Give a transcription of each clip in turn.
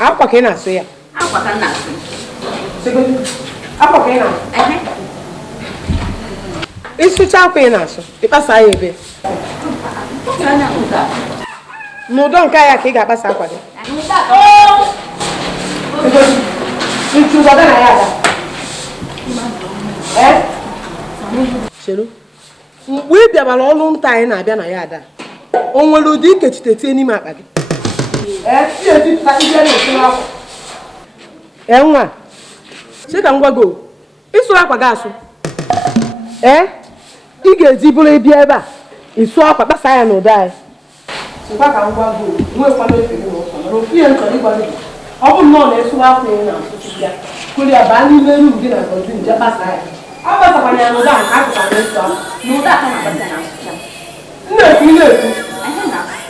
Apa kena saya? Apa kena? Segundo. Apa kena? Isso já apenas. E passa aí, bê. Não dá caia aqui que passa quase. Não dá. Oh! Isso já dá na área. Chelo. We be about all long time na bia na yada. Onwe lo di ke titete ni maka gi. Ti e ti ta bia na so akwa. Nwa. Se ka ngwa go. Isu akwa ga aso. I ga-eji bụrụ bia ebe a. Isu akwa kpasa ya no dai. Se ka ngwa go. Nwe kwa no efe no so. Ro fi en ko ni kwa ni. Ọ bụ no na isu akwa na so bia. Kuli aba ni meru gi na ko din ja kpasa ya. Apa sapanya no da ka ko na so. No da ka na ba na so. Nne.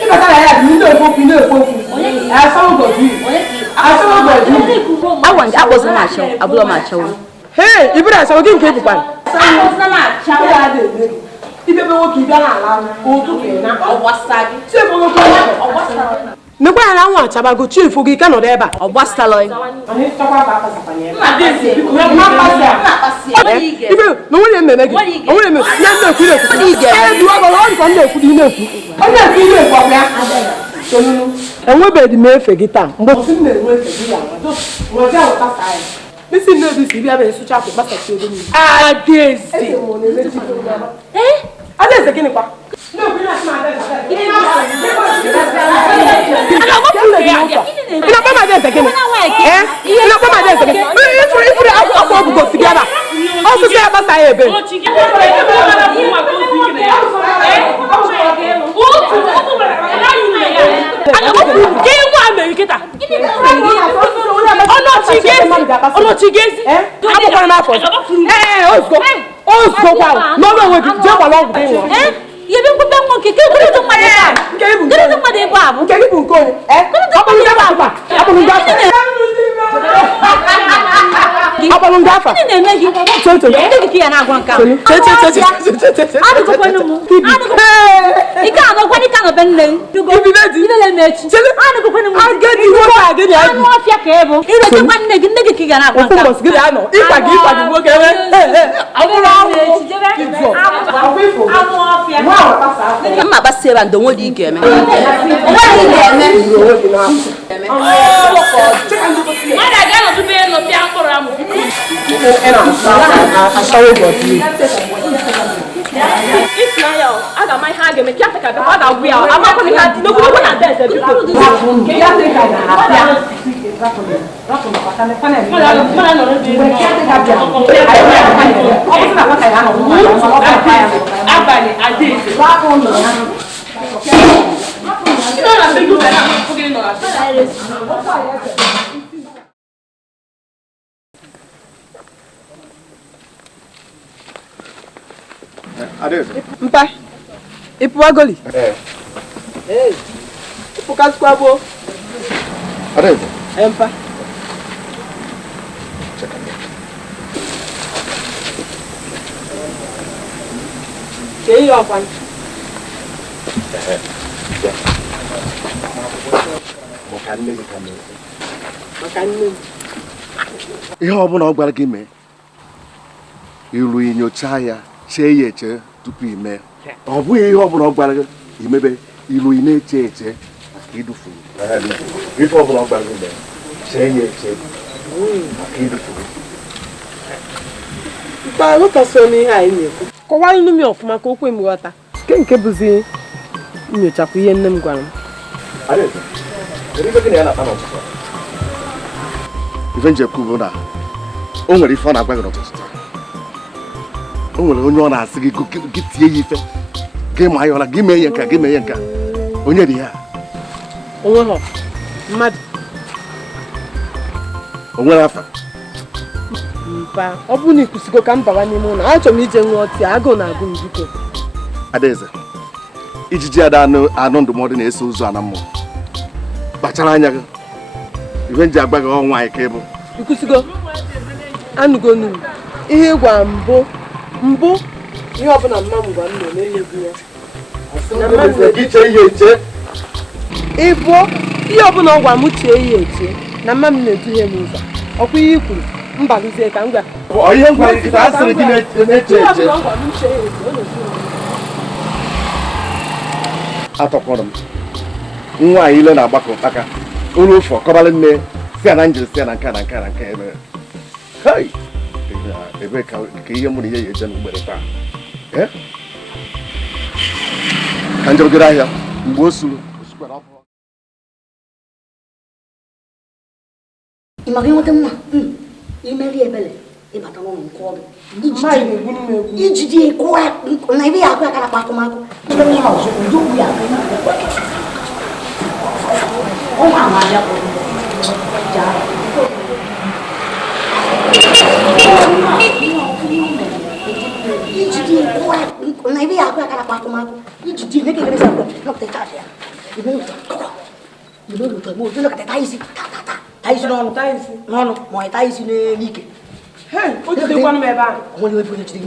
Iba ta ya di ndo ko pino ko ku. A so go ju. A so go ju. Awan ga abozo na chawo, abulo ma chawo. Hey, ibira so gi nke bupan. Abozo na chawo Ya de. Ibe be wo ki bia na ala. O tu ke na ogbasagi. Se mo ko ogbasagi. Me kwa na nwa chaba go chief gi ka no deba. Ogbasaloy. Ani to kwa ba sapanya. Ma de se. Ma pasa. Ibe no wo le mmeme gi. O wo le me. Na na ku le ku. Duwa go won ko na ku di na ku. Onye ku ile kwa bia. Sonunu. Enwe be di me fe gi ta. Mbo sin na enwe fe gi ya. Wo ja wo ta sai. Bisi na bi si bia be su cha ko ba sa ti odo ni. Adezi. Adezi kini kwa. No, we not smart. Ye bin ko ben mo ke ko do ma ya ke do ma de babu ke ni bun ko apa lu dafa apa lu dafa apa lu dafa ni ne gi so ne gi ya na gwan ka adu ko kwanu mu adu ko ika no kwani ka no ben ne du go ibi bedi ile le mechi adu ko kwanu mu agedi wo agedi anu afia ka ebo ile ke kwani ne gi ya na gwan ka ko mos gi ano ipa gi wo ke amura mechi jebe anu afia Mma baseba ndo ngodi igeme. Mada ga no tube no pi ankoro amu. Asawo godi. Ismail, aga mai ha ga me kya taka ga ga gwa. Ama ko ni ha no ko na dance bi ko. Kya taka na apia. Rakon patane pane. Mala no ri. Kya taka apia. Ayo pane. Obo na pata ya no. Abani ade. Rakon no ya. No na be good na ko gi no na. Mpa. Ipu agoli. Ipu kaskwa bo. Adesso. Mpa. Ke yo afan. Makan ni. ihe ọ bụla ọ gwara gị mee iru inyocha ya chee ya eche tupu ime ọ bụghị ihe ọ bụla ọ gwara gị imebe iru ị na-eche eche maka idufu ife ọ bụla ọ gwara gị mee chee ya eche maka idufu aghọtasịo n'ihe anyị na-ekwu kọwara nnu m ọfụma ka o kwe m ghọta nke bụzi nyochapụ ihe nne m gwara m ife njekwu bụ na o nwere ife ọ na-agwa gị n'ụtụtụ o nwere onye ọ na-asị gị gị tie ya ife gị ma ya ọla gị mee ya nka gị mee ya nka onye dị ya onwe mmadụ o nwere afa mpa ọ bụrụ na ịkwụsịgo ka m bawa n'ime ụlọ achọrọ m ije ṅụọ tii agụụ na-agụ m biko Adaeze ijiji ada anụ ndụmọdụ na-eso ụzọ ana mmụọ kpachara anya gị ife nji agba gị ọnwa anyị ka ịbụ ịkwụsịgo anụgo nụ ihe gwa mbụ ihe ọbụla mma m gwa m na-emeghị ya ịbụ ihe ọbụla ọ gwa m chee ya eche na mma m na-eduhie m ụzọ ọkwa ihe i kwuru mbaluzie ka m gwa ihe ngwa asịrị gị na-eche eche atọkwọrọ m nwa anyị ile na-agbakọ aka ụlọ ofe ọkọbalị nne si ya na njiri si ya na nka na nka na nka ebe ka ihe mụ na ihe ya eje n'ugbere taa ka njegoro ahịa mgbe o suru ị maka ịnweta nwa imeri ebele ịbata n'ụlọ nke ọgụ ijide ekwu na ebe ya akụ aka na-akpa akụmakụ ebe nwa ọzọ ụdị okwu ya akụ ụmụ amabịa ijide ekwu na ebe ya akụ aka na-akpa akụmakụ ijide eme ka eberezi akụ nọpụta ya ibe ụtọ bụ otu nọkọta isi taisi n'ọnụ ma ọ taisi n'ike o jidekwanụ m ebe ahụ onwere wepụ onye chiri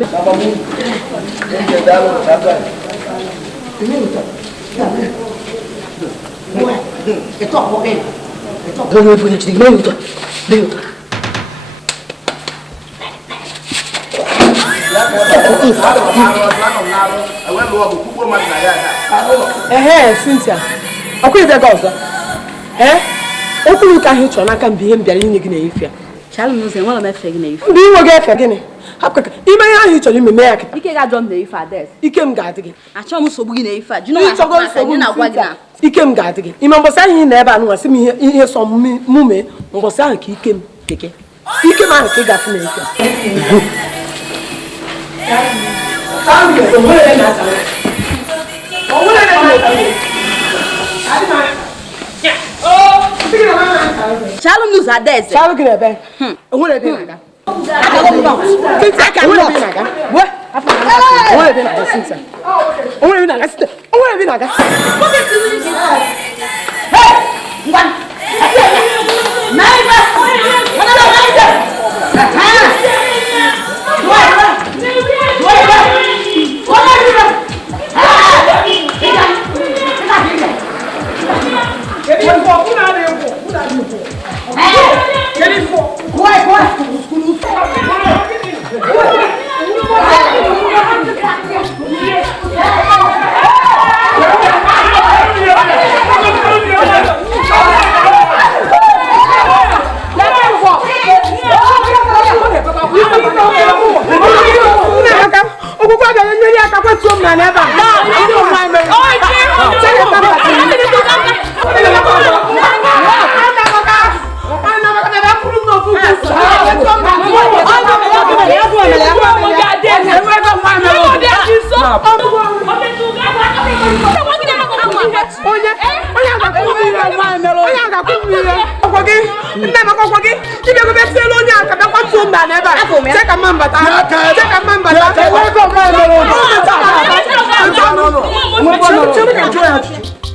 Cynthia ọkwa ịbịaga ọzọ okwu ka ahụ chọrọ n'aka mgbe ihe m bịara inye gị na-efe ndị iwe ga-efe gịnị ime ihe ahụ ị chọrọ ime mee ya kịta ike m ga-adị gị ike m ga-adị gị ime mbọsị ahụ ị na ebe a nụnwasị m ihe sọ mụ mee mbọsị ahụ ka ike m keke ike m ahụ ka ị ga-afụ na Chalụ m n'ụzọ Adaeze. Chalụ gị n'ebe. Onwere ebe na-aga. Onwere ebe na-aga. Onwere ebe na-aga Cynthia. Onwere ebe na-aga Cynthia. Onwere ebe na-aga.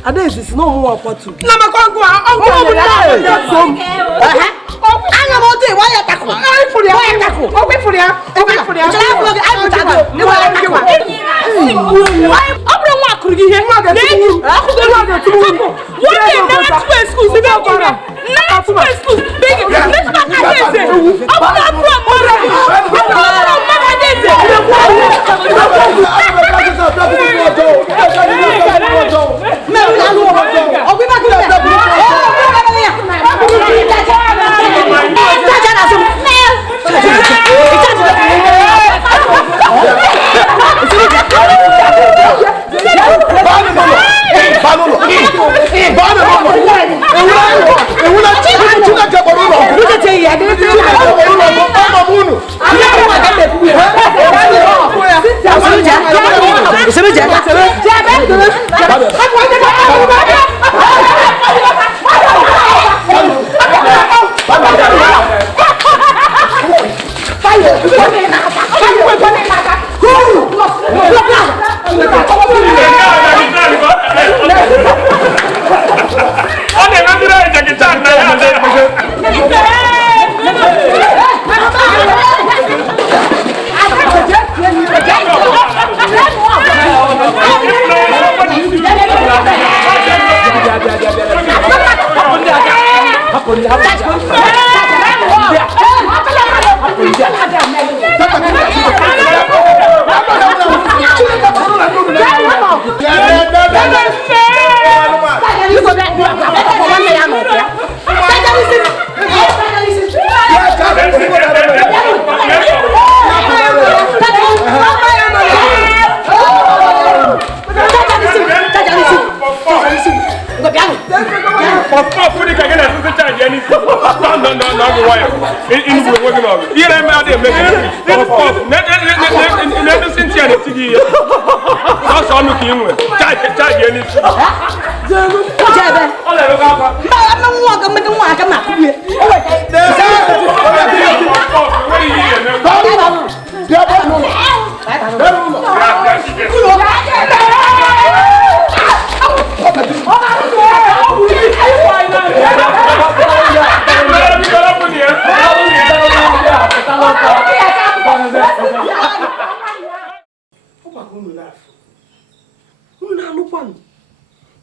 Adaeze is no more for two. Na makongo ongo mu na som. Anya mo te wa ya tako. Ai furia. Wa ya tako. O pe furia. O pe furia. Jala flo ai butado. Ni wa ya tako. Obro nwa akuru gi he. N'eju. Akugo nwa ga tubu. One day na school si be okora. Na school. Big. Let's go Adaeze.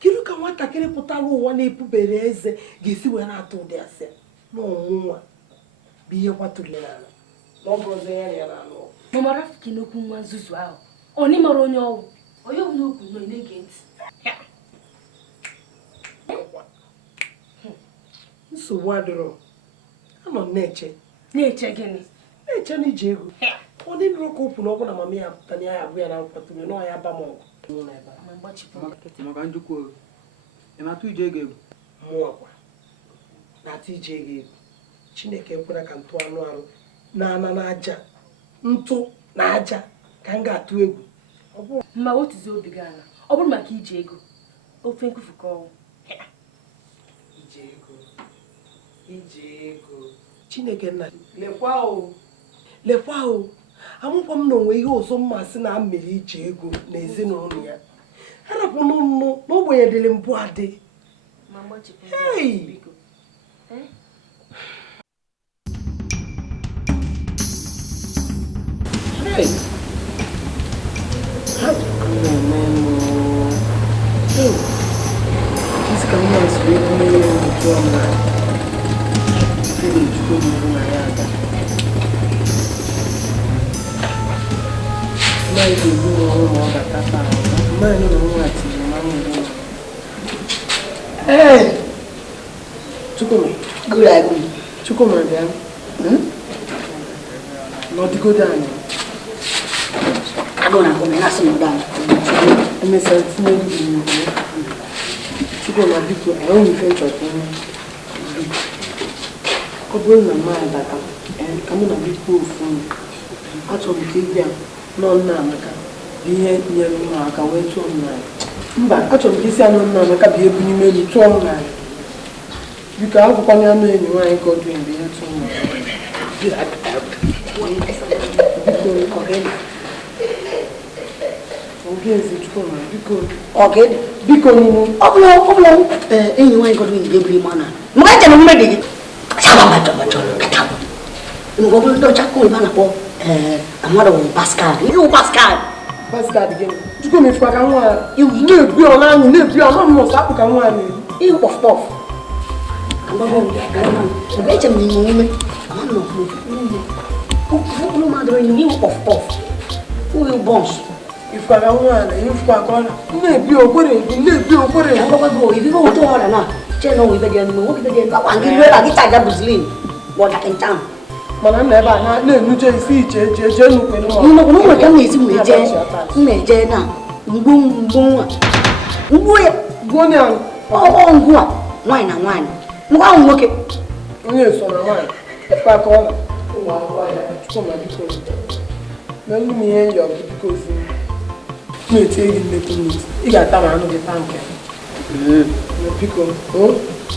Kiru ka nwatakịrị pụtara ụwa na-epubere eze ga-esi wee na-atụ ụdị asị na ọnwụnwa bụ ihe kwatụrụ n'ala na ọ bụrụ ọzọ ya na anụ mara ka n'okwu nwa nzuzu ahụ ọ ní mara onye ọwụ onye ọwụ n'okwu nọ na-ege ntị nsogbu adịrọ anọ na-eche gịnị na-eche na iji ego ọ dị nro ka ụpụ na ọbụ na mama ya pụta na ya abụ ya na nkwatụrụ na ọya ba m ọgụ maka njikwa oge ịmatụ ije ego egwu mụọkwa na-atụ ije ego egwu Chineke ekwere ka ntụ anụ arụ na-ana n'aja ntụ na aja ka m ga-atụ egwu mma otuzi obi gị ala ọ bụrụ maka ije ego ofe nkufu ka ọnwụ ije ego Chineke nna lekwa o amụkwa m na onwe ihe ọzọ mmasị na mmiri ije ego na ezinụlọ ya harapụ n'ụnụ n'ogbenye dịrị mbụ adị Chukuma bịa n'ọdịgodo anyị emesara tinye ndị Chukuma biko enweghị ife nchọta ọ bụrụ na mmadụ bata ka mụ na biko ofu achọrọ m ka ịbịa nọ nna Amaka bụ ihe nyere m aka wee tụọ m n'ala mba achọrọ m ka isi anọ nna Amaka bụ ebu n'ime elu tụọ m n'ala biko akwụkwọ anụ enyi nwaanyị ka ọ dị mgbe ihe tụọ m biko nínú ọbụla enyi nwaanyị gọdụ ndị ebiri ma na maka njem mmedi gị ngwa ọbụla ndị ọcha kụrụ ebe a na-akpọ amadụ wụ Pascal iwu Pascal gịnị chukwu mefukwa ka nwa na-ebi ọla anyị na-ebi ọla mmụsọ apụ ka nwa na-ebi iwu kpọfkpọf eche m n'ime omume ụlọ mmadụ enyi iwu kpọfkpọf iwu bọns ifukwa nwa na ifukwa ka ọ na-ebi okwere na-ebi okwere ibibe otu ọrịa na che na onwe ibe dị n'ime nwoke dị akwa nke iwe na gị chaja buzlin gbọda kentam mana nna ebe a na-enuje isi iche eje nnukwu nwere ka m na-esi m na-eje na mgbu nwa mgbu ya ọgbọ ngwu a nwaanyị na nwaanyị ngwa ahụ nwoke onye so na nwaanyị ifukwa ka ọ na nnu m ihe yọ biko ozi na-eti eri mmetụ mmiri ị ga-ata ma anụ gị taa nke biko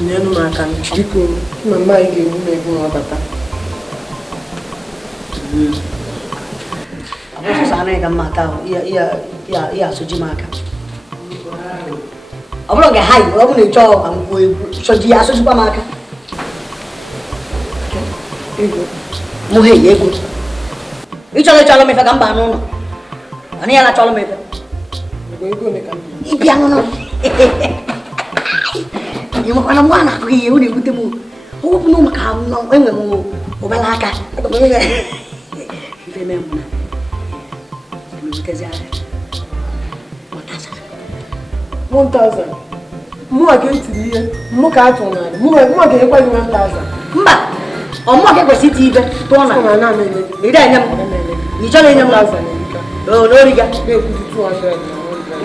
nyenu m aka biko na mma anyị ga-egbu m egbu nwa bata abụsụsụ anaghị ka mma aka ahụ ya asụji m aka ọ bụrụ ga ha yi ọ bụrụ na ịchọ ka m kwuo egwu soji ya asụjikwa m aka mụ ha eyi ego ịchọrọ mefe ka mba n'ụlọ ana ya na-achọrọ mefe ịbịa n'ụlọ ị makwana mgbe a na-akụ ihe ọ na-ebute m ọwụpụ na maka enwe m ụbala aka ife mee mụ na emebutezi aka 1000 mụnwa ka etiri ihe mụ ka atụ n'ala mụnwa ga-enyekwa gị 1000 mba ọmụma ka ekwesị iti ibe tụọ na ire enye m ị chọrọ enye m n'ori ga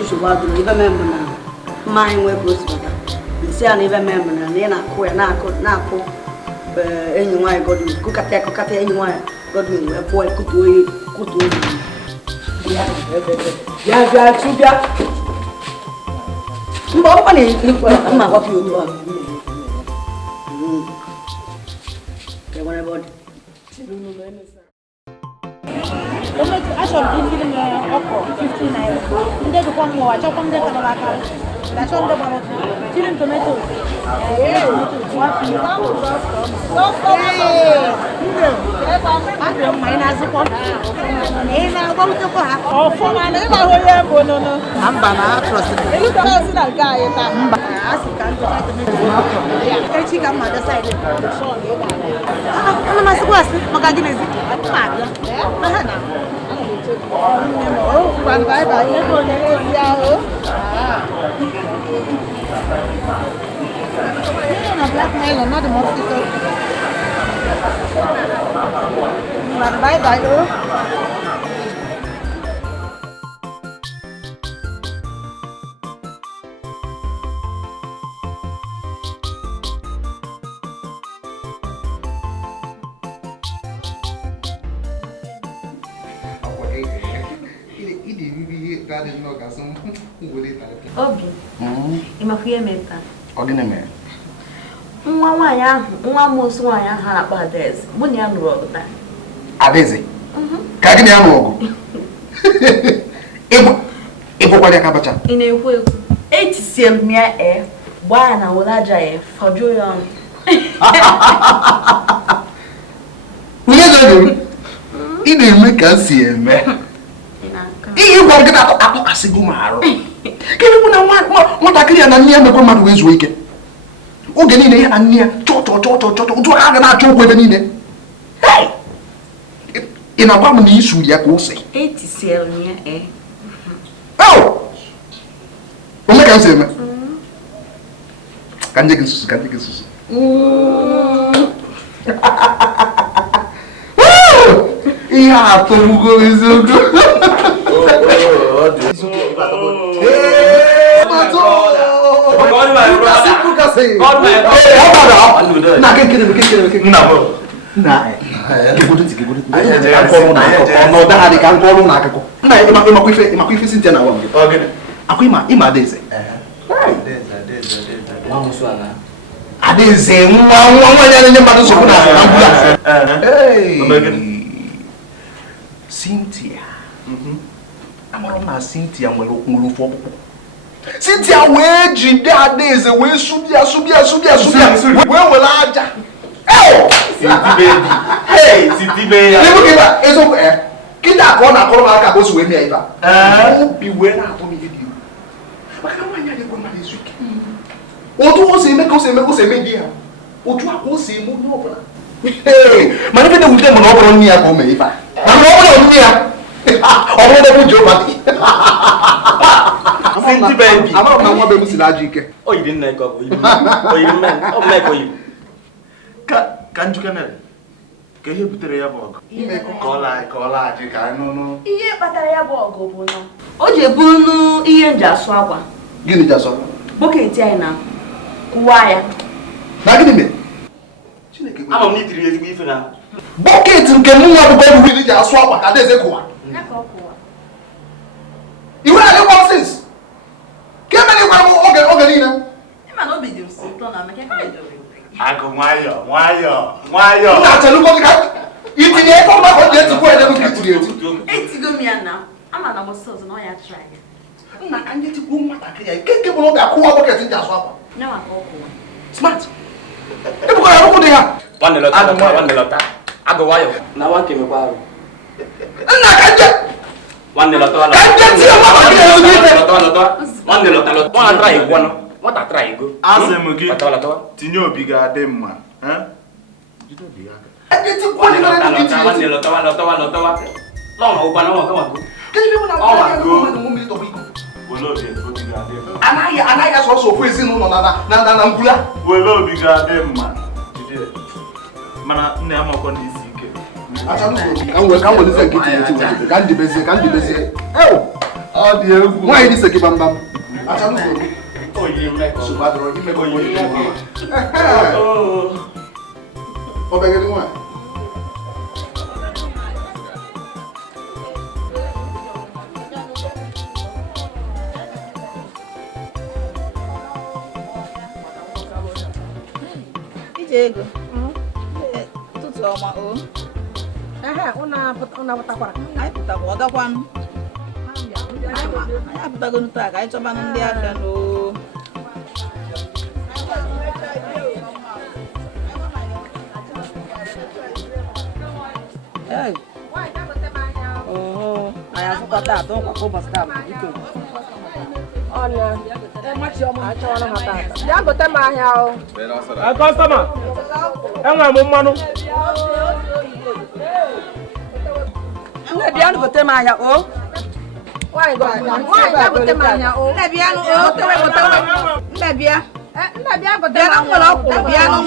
nsogbu adụrụ ibe mee mbụ na mma anyị nwee ka o si bata nsị ya na ibe mee mbụ na ị na-akụ ya na-akụ enyi nwanyị Godwin kụkata enyi nwanyị Godwin wee pụọ kutu oyi ya bịa chụbịa mgbe ọkwa na mma gwapụ ya otu ahụ Achọrọ m ikiri m ọkọ 15 naira. Ndị dịkwa mma ụwa chọkwa ndị kanọ n'aka. Achọ ndị gbara ọkụ. Tiri m tomato. Adịrị m ma ị na-azụkwa. Ị na-agbalụtekwa ha. Ọfụma na ịma ahụ onye mbụ nụnụ. mba na atrọsị Elutara ozi na nke anyị taa. Mba. Asị ka ndị tomato. Echi ka mma desa ile. ana m asịkwa asị maka gịnịzi blackmail, not the mosquito. Bye bye. Obi, ị makwa ihe mere taa? Ọ gịnị mere? Nwa nwaanyị ahụ, nwa amosu nwaanyị ahụ a na-akpọ Adaeze, mụ na ya nụrụ ọgụ taa. Adaeze? Ka gịnị ya nụrụ ọgụ? Ịbụkwara ya ka abacha? Ị na-ekwu ekwu? Etisie m ya gbaa ya na were aja fọjuo ya ọnụ. Onye ga-egoro? Ị na-eme ka m si eme. Ihe gwara gị na-atụkasịgo m arụ. Gịnị bụ na nwatakịrị ya na nne ya mekwa mmadụ wee zuo ike? Oge niile ya na nne ya chọchọ otu aka ga na-achọ okwu ebe niile. Ị na-agwa m na isuri ya ka o si? Etisiere m ya Ome ka m si eme? Ka nje gị nsusu, ka nje gị nsusu. Ihe atọ mụgo eziokwu. Adaeze nwa nwanyị na-enye mmadụ nsogbu na ambulance. Cynthia. Amara na Cynthia nwere okpuru ọkpụkpụ. Cynthia wee jide Adaeze wee subia wee were aja. City baby. Ezo kita ka ọ na-akọrọ aka ka o si wee mịa ibe a. Obi wee na-atụ m ihe dị egwu. Maka na nwaanyị adịkwa mmadụ izu ike. Otu o si eme ka o si eme di ya. Otu a ka o si eme onye ọbụla. Mana ife na-ewute m na ọ bụrụ nne ya ka o mee ife a. Mana ọ bụrụ nne ya ọ bụrụ ebe Jehova dị. Cynthia baby. Ama m na nwa be m si na ajọ ike. O yiri nne ka ọ bụ oyibo. Ka njuke mere. Ka ihe butere ya bụ ọgụ. Ka ọ laghachi ka anyị nụnụ. Ihe kpatara ya bụ ọgụ bụ na o ji eburu ihe nji asụ akwa. Gịnị ji asụ akwa? Bọketi anyị na kụwa ya. Na gịnị mere? Ama m na itiri ezigbo ife na bọket nke m nwa bụ ọrụ wili ji asụ akwa ka Adaeze kụwa. Iwe na-adịkwa ọsịs. Ka eme na ịgwara m oge niile. Ịma na obi dị m si ụtọ na Emeka ka edobere. agụ nwayọọ. Na-achalụkọ gị ka itinye ebe ọgbakọ dị etikwu edelu ka itiri eti. Etigo m ya na ama na m ọsọ na ọ ya try ya. Nna ka ndị tikwu nwatakịrị ya nke bụ na ọ ga-akụwa bọket ji asụ akwa. Nye maka ọkụ. Smart. Ebukwara ya ụkwụ dị ha. Nwanne lọta. Agụ nwayọọ. Na nwa nke mekwa arụ. Nna ka nje. Nwanne lọta. Ka nje tinye nwatakịrị ya ozi ike. Nwanne lọta. Nwa try igwe nọ. Nwata try igo. Asị m gị tinye obi ga-adị mma. Jide obi ya aka. Etikwu onye gara ebe itiri eti. Nwanne lọta. Lọma ụkwa na nwa kama go. Kedu ebe na nwa ya mmadụ mmiri tọgbọ iko. Wele obi ga-adị mma. Anaghị asọ ọsọ ofu ezinụlọ na ngwula. Wele obi ga-adị mma. Jide. Mana nne ya makwa n'isi ike. Ka m welise nkịtị eti ka ndị bezie. Ọ dị egwu. Nwaanyị dị seki bambam. Oyi mmekọ. Subadoro imekọ oyi. Obegedi nwa. Ego. Tutu ọma o. Una batakwara. Anyị pụtakwa ọdakwanụ. Anyị apụtago taa ka anyị chọbanụ ndị aka n'o. Hey. Oh, anyị afụkọta atọ nkwa ka ụbọchị taa bụ biko. Ọnya. Achọrọ m ata. Ya gote m ahịa o. Customer. Enwe m mmanụ. Nne bịa nụ gote m ahịa o. Nwaanyị gote m ahịa o. Nne bịa nụ o. Gotewe. Nne bịa. Nna bịa gote Bịa nụ nwere ọkwụrụ bịa nụ.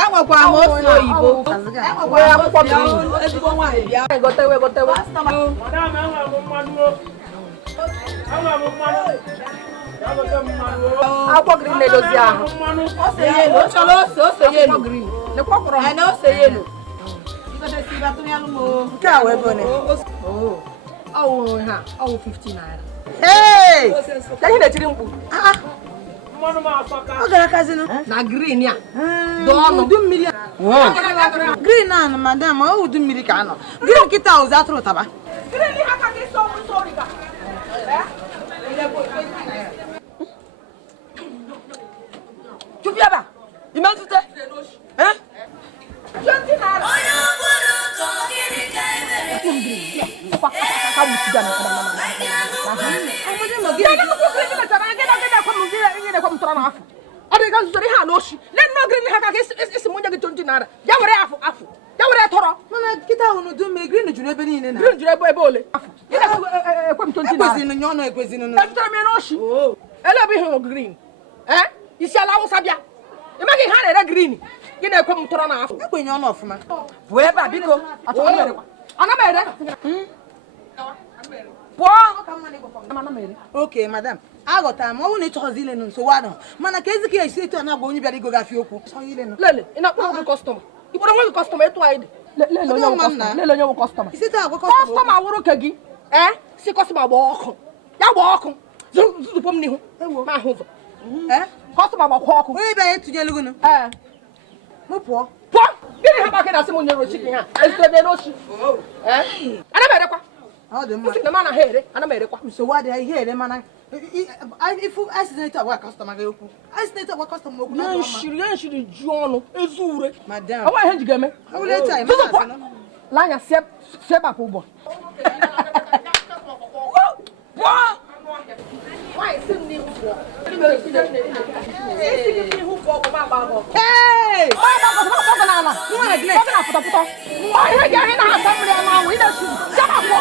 Enwekwa m ose oyibo. Nwere akwụkwọ green. Ezigbo nwaanyị bịa. Gotewe. Akwụkwọ green na-edozi ahụ. Ose yelo. Ọ chọrọ ose yelo. Nekwa kwụrụ Na ose yelo. Nke a wee bụ ne. ọwụ ha ọwụ 50 naira. Hey! Ka ihe na-etiri mkpu. Ọ gara kazinu. Na green ya. Dọọnụ. Udu mmiri. Green a madam, ọ udu mmiri ka anọ. Green kita ụzọ atụrụ taba. Green ha ka gị sọrọ ka. Chupiaba. Imetute. 20 naira. Mana kita unu du me green juru ebe niile na. Green juru ebe ole? Ekwezinu nyo no ekwezinu nu. Ele bi he green. Isi ala Hausa bịa. Imagine ha na green. Gị na-ekwe m tọrọ n'afọ. Ekwenye ọnụ ọfụma. Bụ ebe a biko. Ana mere. Okay, madam. Agọtara m ọwụ na ịchọghọzi ile nụ nsogbu adọ. Mana ka ezi ka esi etu ana agba onye bịara igo gafe okwu. Lele, ị na-akpọ nwoke kọstọma. Ị kpọrọ nwoke kọstọma etu anyị dị. Lele onye nwe kọstọma. Isi taa agwa kọstọma. Kọstọma wụrụ ka gị. Si kọstọma gba ọkụ. Ya gba ọkụ. Zụpụ m n'ihu. Ma ahụ ụzọ. Kọstọma gbakwa ọkụ. Onye bịara etunyelu gị nụ. Mụ pụọ. Pụọ! Gịnị ha gbakị na-asị m nyere ochi ha? Ezute n'ochi. Ana m erekwa. Ọ dị mma. Isi na m anaghị ere, ana m erekwa. Nsogbu adịghị ihe ere mana ifu accident agwa kọstọma gị okwu. Accident agwa kọstọma okwu na Ya nshiri ju ọnụ, ezu ure. madam. Ọwa ihe nji ga-eme. Awụle taa ma Tụtụ pụọ. Lanya sie bapụ ụgbọ. Pụọ! Nwaanyị si m n'ihu pụọ. Isi gị n'ihu pụọ bụ m agba agọ. Hey! Ọgọ n'ala. Nwaanyị gị na-apụtapụta. Ihe gị ahụ na-asa mmiri ọnụ anwụ ị na-esi. Sie bapụ.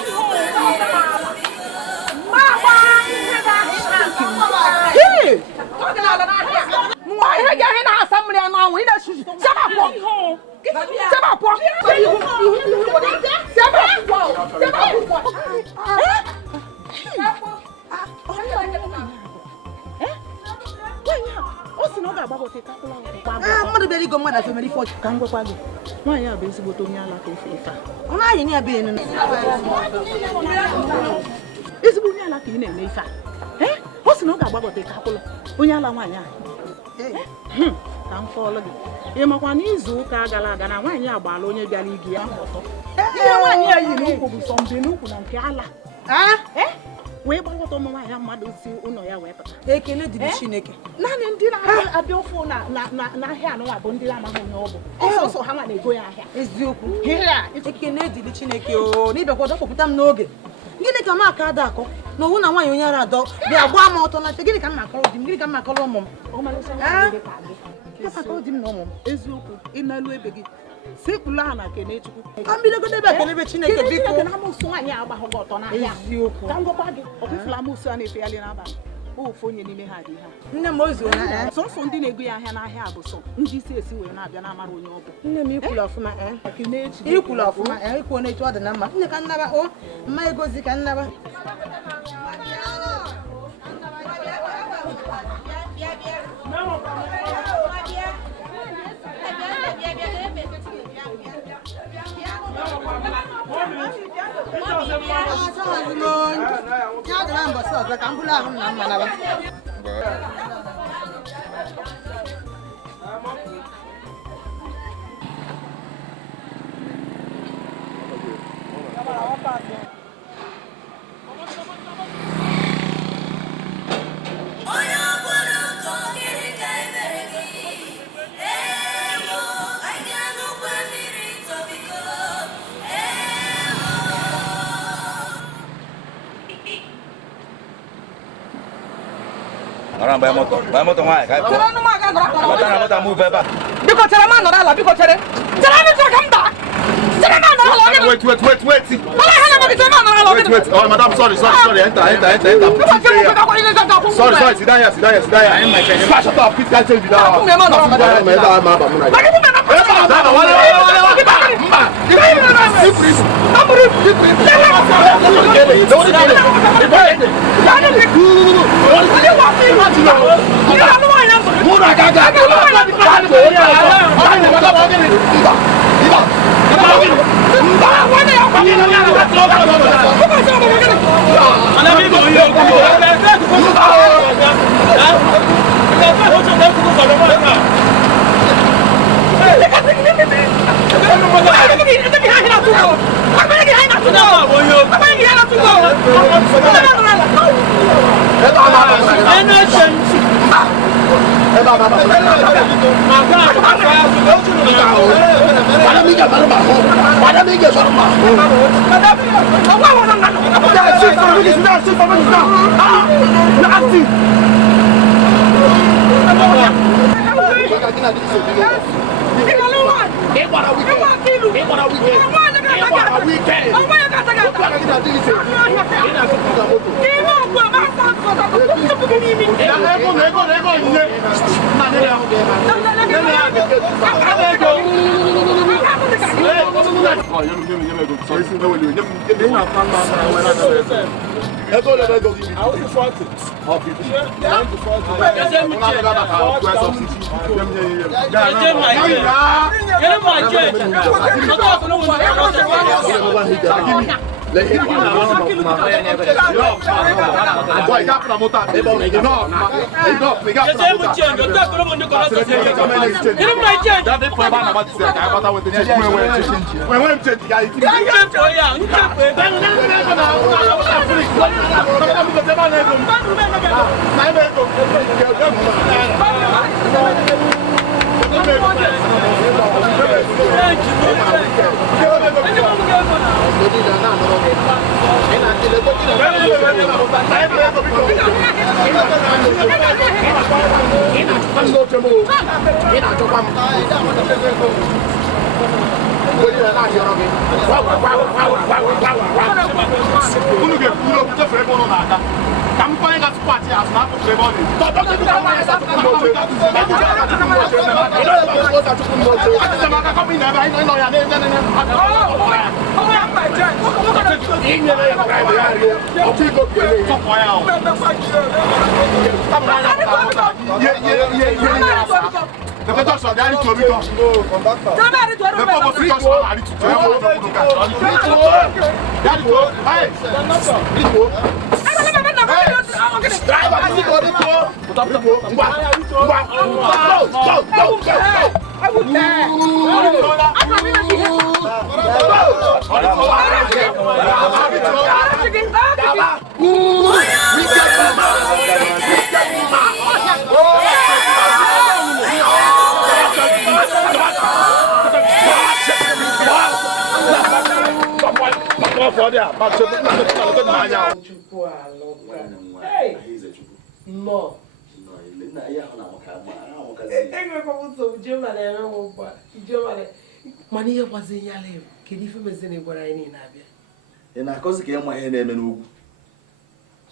Ihe gị ahụ na-asa mmiri ọnụ anwụ ị na-esi. Sie bapụ. Sie bapụ. Mmadụ bịara igo mmadụ afọ mere ife ọchị. Ka m gwakwa gị, nwaanyị a bụ ezigbote onye ala ka efe ife a. Ọ na-anyị na ebe enu. Ezigbo onye ala ka ị na-eme ife a. Ọ sị na ọ ga-agbagote ka akwụla onye ala nwaanyị ahụ. Ka m kọọlụ gị, ị makwa na izu ụka gara aga na nwaanyị agbaala onye bịara igi ya ọtọ. Ihe nwaanyị a yi n'ukwu bụ sọ mbe n'ukwu na nke ala. Wee gbalọta ụmụ nwaanyị mmadụ si ụlọ ya wee pụta. Ekele dịrị Chineke. Naanị ndị na-abịa ụfụ n'ahịa anụnwa bụ ndị amaghị onye ọ bụ. Ọsọsọ ha nwa na-ego ya ahịa. Eziokwu. Ekele dịrị Chineke o. N'ịbịakwa dọkpụpụta m n'oge. Gịnị ka m aka ada akọ na owu na nwaanyị onye ara adọ bịa gbaa m ọtọ na gịnị ka m na-akọrọ di m gịnị ka m na-akọrọ ụmụ m akọrọ di m na ụmụ m eziokwu ịnalụ ebe gị sekpulu ha na Kenechukwu ka m bidogodo ebe ekelebe Chineke biko na amụsụ nwaanyị agbaghị gị ọtọ n'ahịa eziokwu ka m gwakwa gị ọkwụfụla amụsụ a na-efegharị n'abalị ofu onye n'ime ha dị ha nne m ozu na sọsọ ndị na-ego ya ahịa n'ahịa bụ sọ ndị isi wee na-abịa na-amara onye ọ bụ nne m ikwulu ọfụma Kenechi ikwulu ọfụma ikwu na-etu ọ dị na mma nne ka nnaba o mma egozi ka nnaba Orang bayar motor mai kai. Batang motor move ba. Biko chere ma nora la, biko chere. Chere ni chere kam da. Chere ma nora la. Wait. Wala hala ma chere ma nora la. Wait. Oh, madam, sorry. Enter. Sorry. Sit down here. I'm my friend. Smash up, please can't tell you that.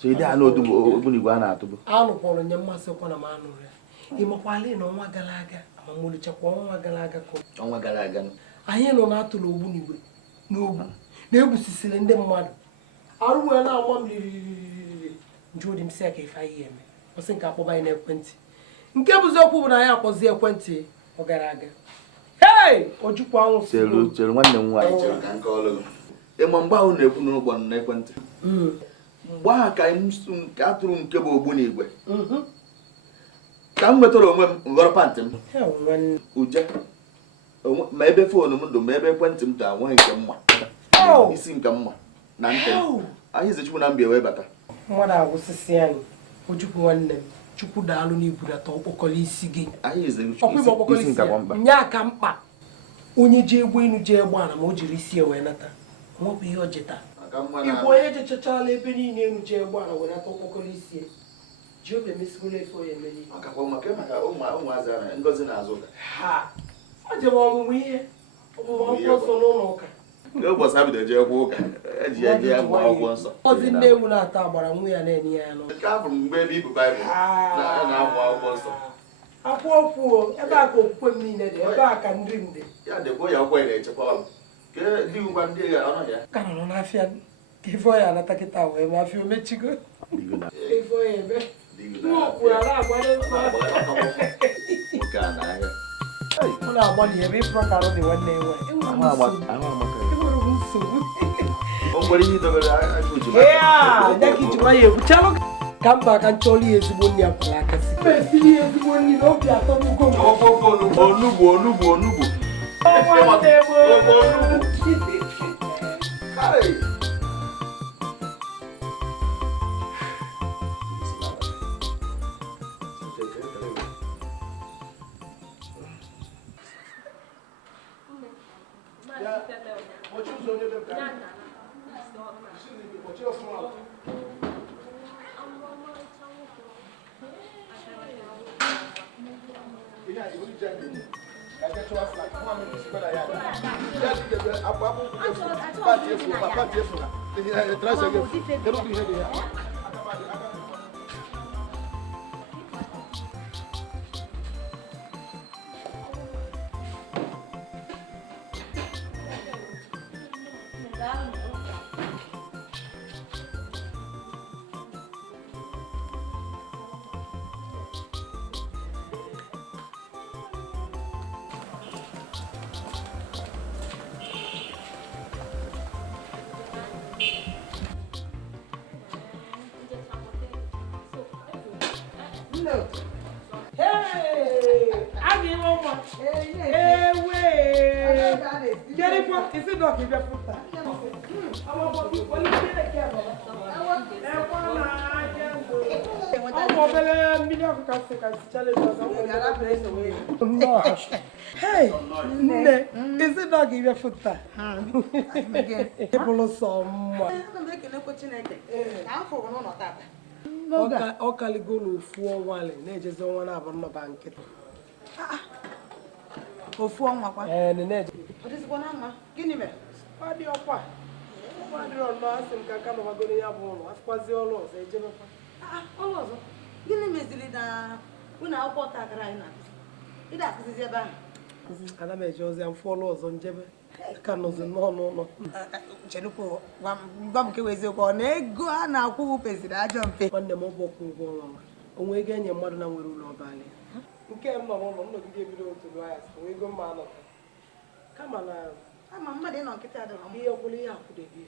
So ide a n'odu ogbunigwe a na-atụbu. Anụ kpọrọ nye mmasịkwa na m anụrụ ya. Ị makwala na ọnwa gara aga amamolichakwa ọnwa gara aga ka Ọnwa gara aga. anyị nọ na-atụrụ ogbunigwe n'ogbu na-egbusisiri ndị mmadụ. Arụ wee na-agba m riri njụ dị m si aka ife anyị eme. Ọ sị nke akpọba anyị n'ekwentị. Nke bụzi okwu bụ na anyị akpọzi ekwentị ọ gara aga. Hey! Ojukwu anwụ chere nwanne m nwaanyị chere ka nke ọlụ. ịma mgbe ahụ na-ekwu n'ụgbọ n'ekwentị mgbe ahụ ka nke atụrụ nke bụ Ogbunigwe ka m nwetara onwe m nghọrọ pantị m uje ma ebe foonu m ndụ ma ebe ekwentị m taa nweghị nke mma isi nke mma na ntị anyị Izechukwu na mbịa wee bata mmadụ agwụsịsị anyị Ojukwu nwanne m Chukwu daalụ n'ibudata ọkpọkọrọ isi gị nye aka mkpa onye ji egwu enu ji egbe ana ma o jiri isi wee nata nwepụ ihe o jeta igwe onye jechachala ebe niile enu ji egbe ana wee nata ọkpọkọrọ isi ji obi emesigola efe onye emeri ngozi na-azụ ọ jebe ọmụmụ ihe ọmụmụ nsọ n'ụlọ ụka ụbọchị ha bido jee kwa ụka eji ya jee gba akwụkwọ nsọ ozi nne ewu na-ata agbara nwa ya na-enye ya n'ụlọ nke a bụ mgbe ebe ibu baịbụl na-agba akwụkwọ nsọ akwụkwọ ebe a ka okwukwe m niile dị ebe a ka nri m dị ya dịkwa ya ọkwa na-echekwa m dị ngwa ndị ga ọnụ ya ka nọ n'afịa ka ife ọya anata kịta wee ma afịa omechigo ife ọya eme okwu a na-agbanye nwoke a n'ahịa ọ na-agbalị ebe ịpụrụ ka arụ dị nwanne enwe enwere m nsogbu o nwere ihe idobere aka ojima ka ijikwa ya ebuchalụ ka mba aka nchọrọ ya ezigbo nri apụrụ aka si etinye ya ezigbo nri na obi atọ n'ugo onugbu nne isi dọgị bịafụta ịbụrụ sọ mma ọ kaligo n'ofu ọnwa na-ejezi ọnwa na-abụ nnọba nkịtị ofu ọnwa kwa gịnị mere ọ dị ọkwa adịrọ nnọọ asị m ka aka nọbagoro ya bụ ụlọ afụkwazi ọrụ ọzọ ejebekwa ọrụ ọzọ gịnị meziri na ụlọ akwụkwọ takara anyị na-akụzi ịda akụzizi ebe ahụ ana m eje ozi mfụ ọrụ ọzọ njebe ka nọzi n'ọnụ ụlọ chenukwu gwa m nke wee eziokwu ọ na ego a na-akwụ peziri ajọ mpe nwanne m ọ bụ ọkwụ ụgwọ ọnwa onwe ego enye mmadụ na nwere ụlọ ọbalị nke m nọ n'ụlọ nnọgide ebido otu n'ahịa onwe ego mma anọta kama mmadụ ịnọ nkịtị adịrọ ihe ọkwụla ihe akwụdebe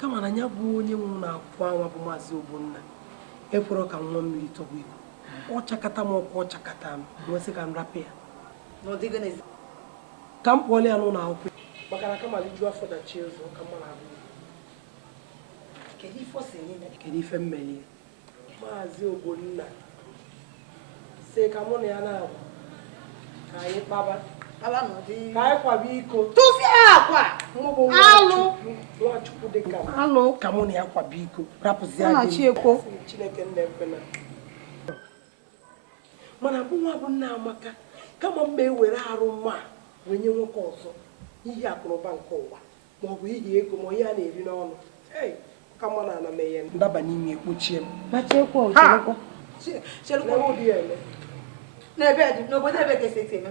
kama na ya bụ onye nwụrụ na-akwụ anwa bụ maazị Ogbonna ekwere ka nwa mmiri tọgbu ibu ọ chakata m ọkwa ọ chakata m nwesị ka m rapụ ya ka m kpọọla ya n'ụlọ akwụkwọ maka na kama liju afọ dachi ụzọ ka mma na-abụ kedu ife mmeri maazị Ogbonna si ka mụ na ya na-abụ ka anyị kpaba ka anyị kwaba iko Nwachukwu dị ka mụ na ya kwaba iko rapụzi Chineke nna ekwena mana bụ nwa bụ nna Amaka kama mma ewere arụ mma wee nye nwoke ọzọ ihe akụrụba nke ụwa maọbụ ihe ego ma onye a na-eri n'ọnụ ka mma na ana m ya ndaba n'ime ekpochie m n'obodo ebe ka esi eme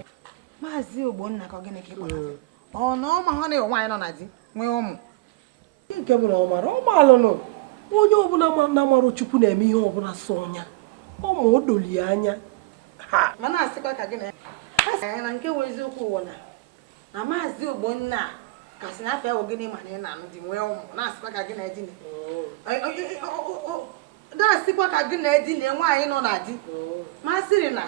maazị Ogbonna ka gịnị ka ịkpọrọ ọ na ọma ha na nwaanyị nọ na di nwee ụmụ nke bụ na ọ mara ọ maalụnụ onye ọbụla na-amarụ Chukwu na-eme ihe ọbụla sọ ọnya ọma o dolie anya ma na-asịkwa ka gị na nke wee eziokwu ụwa na maazị Ogbonna Kasi na afọ gịnị ma na anụ di nwee ụmụ na-asịkwa ka gị na edina na-asịkwa ka gị na edina nwaanyị nọ na di ma sịrị na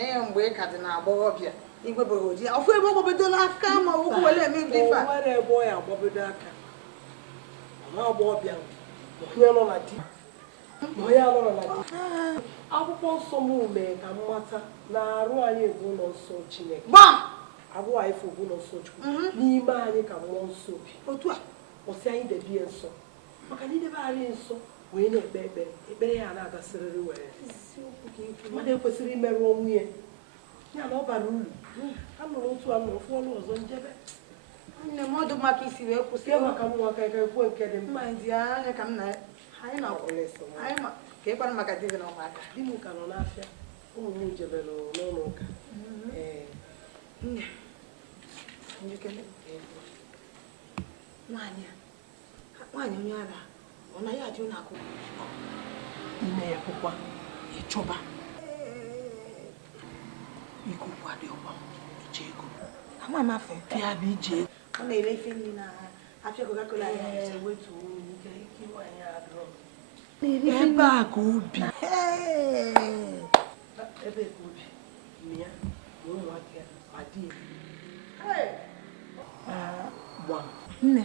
ihe mgbe ị ka dị na agbọghọbịa igwe bụrụ oji ofu ebe ọ gbabedola aka ma okwu were eme ndị ife nwere ebe ọ ya agbabedo aka ma agbọghọbịa onye nọ na di ma onye anọrọ na di akwụkwọ nsọ m mee ka m mata na arụ anyị bụ ụlọ nsọ Chineke arụ anyị fụ bụ ụlọ nsọ Chukwu n'ime anyị ka mmụọ nsọ bi otu a ọsị anyị debie nsọ maka na idebe anyị nsọ wee na-ekpe ekpere ya na-agasịrịrị were mmadụ ekwesịrị imerụ onwe ya ya na ọ bara uru a nụrụ otu a nụrụ fụọlụ ọzọ njebe nne m ọdụ maka isi wee kwụsị ya maka ụmụaka ka ekwe nke dị mma ndị anya ka m na anyị na-akwụlịsị anyị ma ka ịkwara maka di gị na ụmụaka di m ka nọ n'afịa ụmụ m jebere n'ụlọ ụka nwaanyị onye ara ọ naghị ajụ na akụ ime ya bụkwa ịchọba ikukwa dị ụgba ije ego ama m afọ ya bụ ije ego ọ na-ere ife nri na afịa Coca-Cola ya wetu ebe a ka obi ebe ka obi ya na ụmụaka adị nne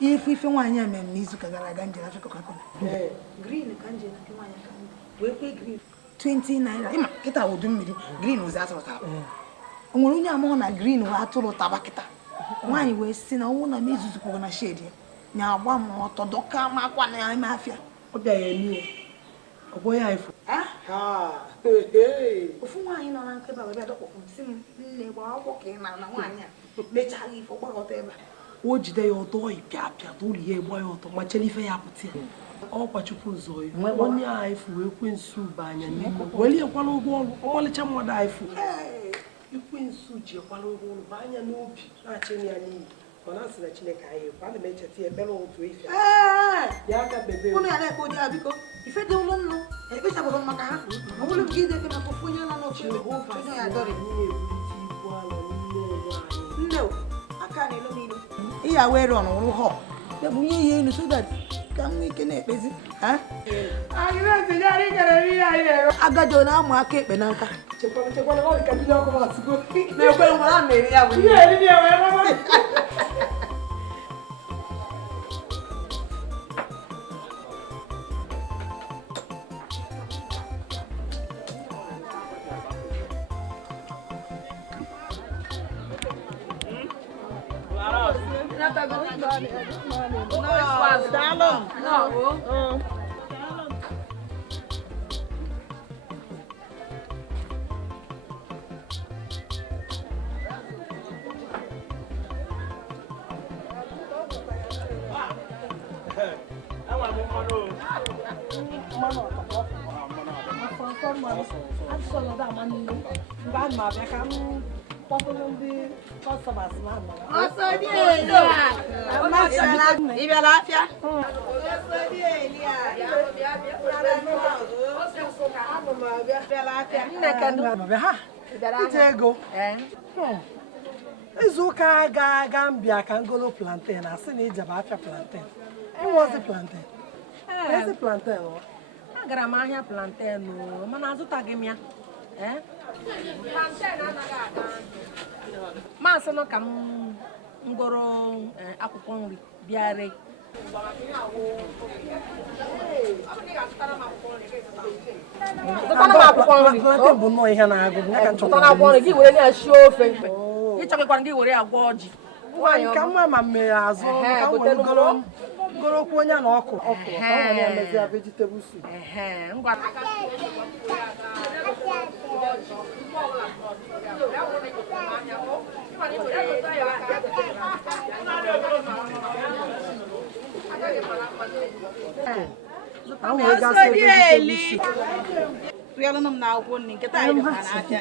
ife nwaanyị a mere n'izuụka gara aga njere afịa Coca-Cola green ka njere nke nwaanyị aka wee kwe green 20 naira ịma kịta udu mmiri green ozi atụrụ taba o nwere onye amụọ na green wee atụrụ taba kịta nwaanyị wee si na ọnwụ na m ezuzukwu na shade ya nya agba m ọtọ dọka m akwa na ime afịa ọ bịa ya eme ọgbọ ya ifo ofu nwaanyị nọ na nkeba wee bịa dọkpọpụ m si m nne gba akwụkwọ ka ị na nwaanyị a mechaghị ife gbagọta ebe a o jide ya ọtọ ịpịa apịa ụlọ ya egba ya ọtọ ma chere ife ya pụta ya ọkwa Chukwu ụzọ ya onye a ifu wee kwe nsu bụ anya n'ime welie kwala ụgwọ ọrụ ọmalịcha mmadụ a ifu ikwe nsu ji ekwala ụgwọ ọrụ bụ anya n'obi na-achị ya n'iyi ọ na-asị na Chineke anyị ekwe ana m echeta ya ekpere otu ife ya aka bebe ụlọ ya na-ekpe ụdị a biko ife dị ụlọ nnụ ekpechapụrụ m maka ha ọ bụrụ nke ide na afụfụ onye nọ n'ofe onye ya dọrị nne aka na-elo n'ilo ihe were ọnụrụ họ ebunye ihe elu so that ka m nwee ike na-ekpezi agadi ọ na-amụ aka ekpe na nka na-ekwere nwere a na-eri ya ego izu ụka ga mbịa ka ngolo plantain asị na ijebe afịa plantain ịnwezi plantain ezi plantain agara m ahịa plantain mana azụtaghị m ya masị nọ ka m ngoro akwụkwọ nri bịa ree plantain bụ nnọọ ihe na-agụ gị were na-esi ofe ịchọkịkwara gị were agwọ ọjị ka mma ma mmere azụ ka were gorokwu onye na ọkụ ka ọ nwere emezi vegetable soup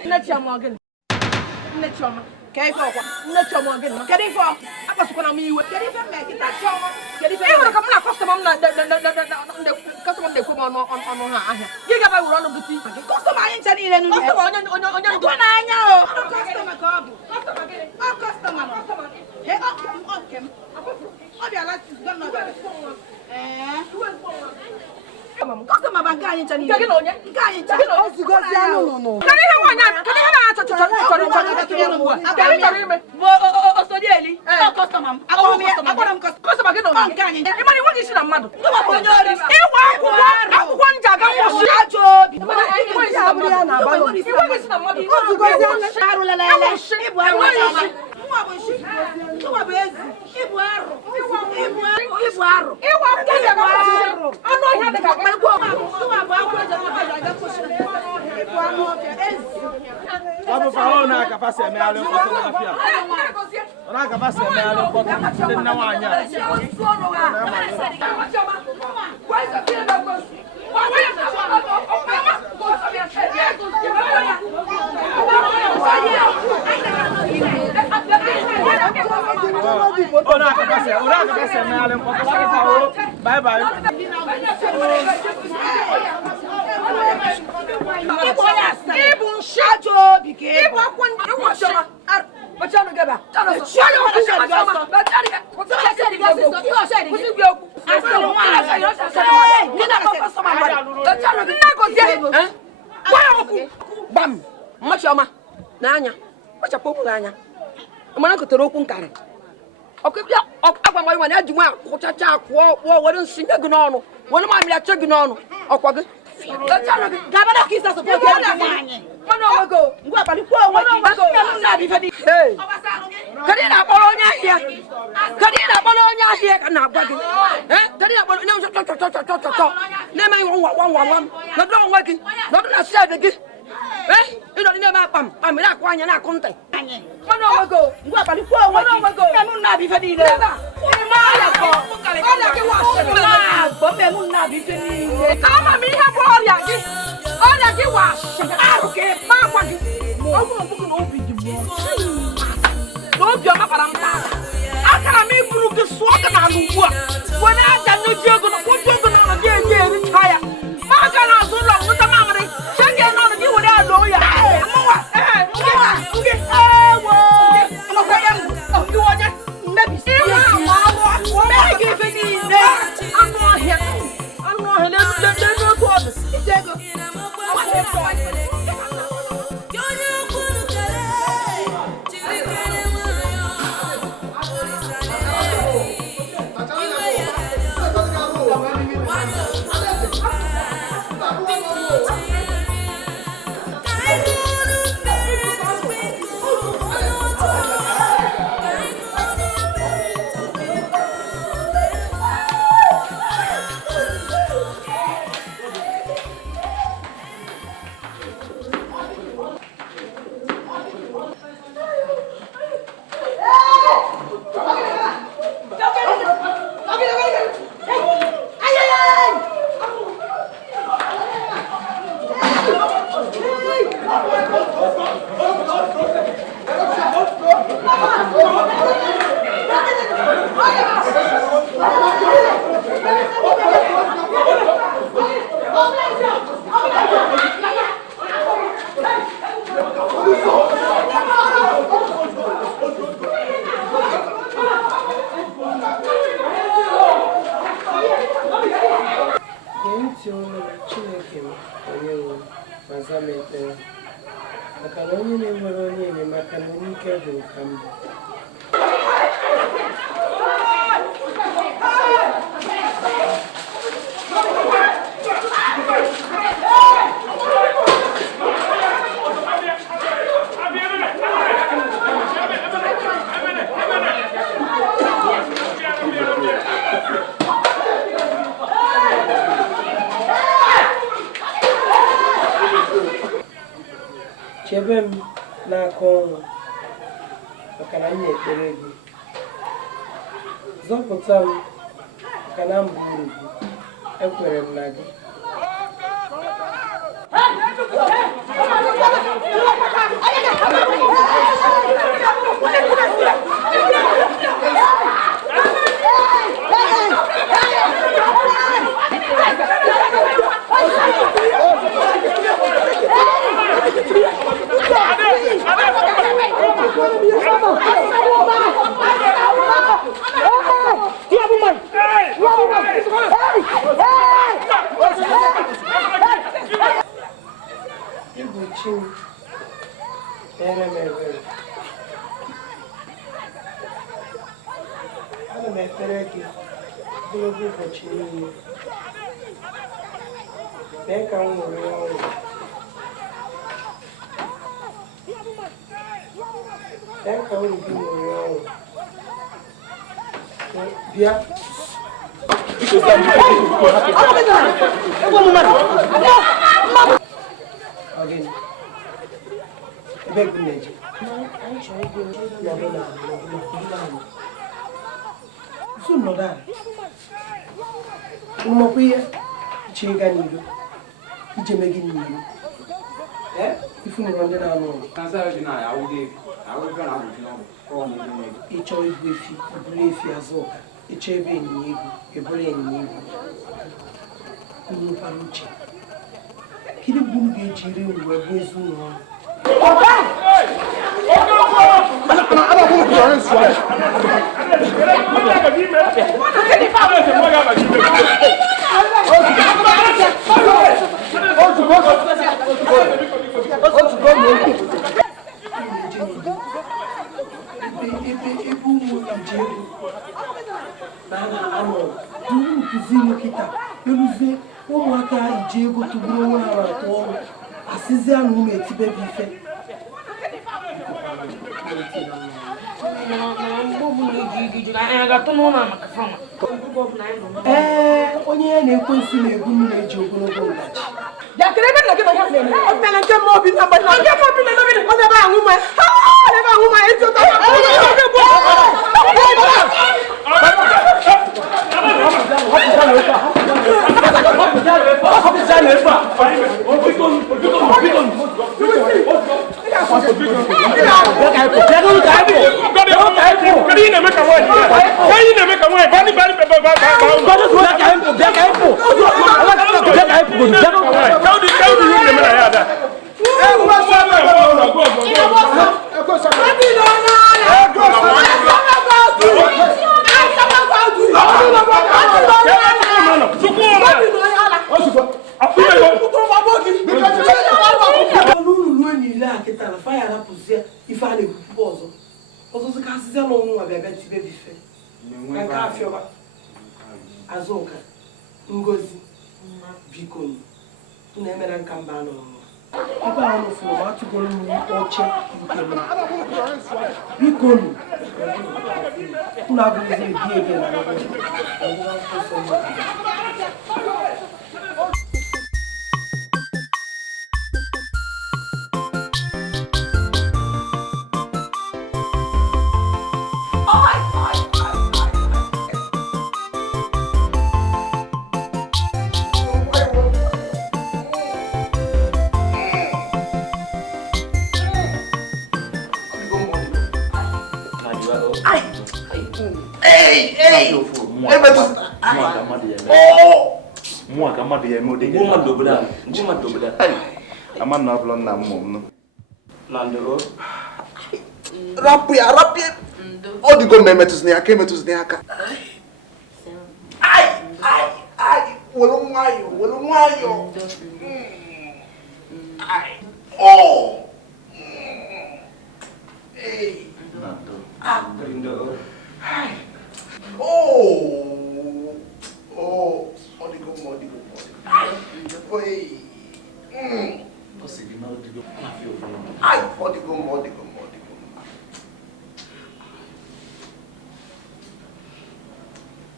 Nne Chioma Nne Chioma gị nọ kedu ife akpasụkwana m iwe ịhụrụ ka m na kọstọma m kọstọma m na-ekwe m ọnụ ha ahịa gị gaba wuru ọnụ bute kọstọma anyị ncha niile nụ kọstọma onye ndụ n'anya o kọstọma ka ọ bụ kọstọma nchani nke gị na onye nke anyị ncha ozigozi anụ nụnụ kedu ihe nwaanyị kedu ihe na-achọ ime bụ osodieli kọstọma m kọstọma gị na onye nke anyị ịmara iwe gị isi na mmadụ ịwa akwụkwọ nji aga nwụsị ajọ obi Bye bye. Ibu nshajo bike. Ibu akwanda nwashoma. Bachano gaba. Chano bam. Machoma. Nanya. Machapopu nanya. Mana kotoro okwu nkare. Okubia agwa mwa na adwuma kochacha akwo wore nsinga gu n'onu. Wone ma mi ache gu n'onu. Okwago. Gabana kisa so poke nanye. Mana ogo. Ngwa bali kwa woni na bi fadi. Hey. Kadi na bolo nya hia. Kadi na bolo nya hia kana agwa gi. Kadi na bolo ne Ne mai wan. Na do nwa gi. Na do na shade gi. Ino ni ma pam na kwa nya na konte. Mana ogo. Ngwa bali kwa woni. Kanu na bi fadi le. Ma ya ko. Ala ki wa se. Ma bo me mun na bi fadi. Kama mi ha bo ya gi. Ala ki wa se. Aru ke ma kwa gi. Owo buku no bi di mo. No bi o ma para mta. Akara mi buru ke so ka na nubu a. Wona aja no jego no ko jego no je ri taya. Ma ka na so lo no ta ma mare. Chege no no ji wo da lo ya. Amawa. Nge. Ewo. Ama kwa ya. Oh, you want it? Maybe. Maybe if it is there. I'm not here. Let's go to others. Jego. Chebem na akọnwụ maka na m na-ekpere gị zọpụta m maka na mbụ uru gị ekwere m na gị Hey! ekpere gị ogologo ụbọchị niile. Mee ka m nwere ọṅụ. Mee ka unu gị nwere ọṅụ. Bịa. Again. Ebe gị na-eje. Nso nnọdụ ala. Ụmụkwụ ihe iche ịga n'iru. Ije mee gị n'iru. Ifu nụrụ ndị na-anụ ọrụ. Ịchọ ibu efi, iburu efi azụ ụka. Ịchọ ebe ịnyịnya ibu, eburu ịnyịnya ibu. Nwekwara uche. Kedu mgbe unu ga-eji iri unu wee bụ ezi ụlọ ọrụ? Ụmụaka iji ego tụgburu onwe ha atụ ọrụ asịzi anụ ụmụ etibebi ife onye ya na-ekwensu na-egwu mmiri eji ogologo ngaji Azụka, Ngozi, biko unu emere nka mba n'ọrụ. Ebe ahụ nụfụrụ ma atụgoro m oche nke m. Biko unu abụghịzi ebi ebe na Ọ dịgo m emetụzina aka emetụzina aka. Were nwayọọ.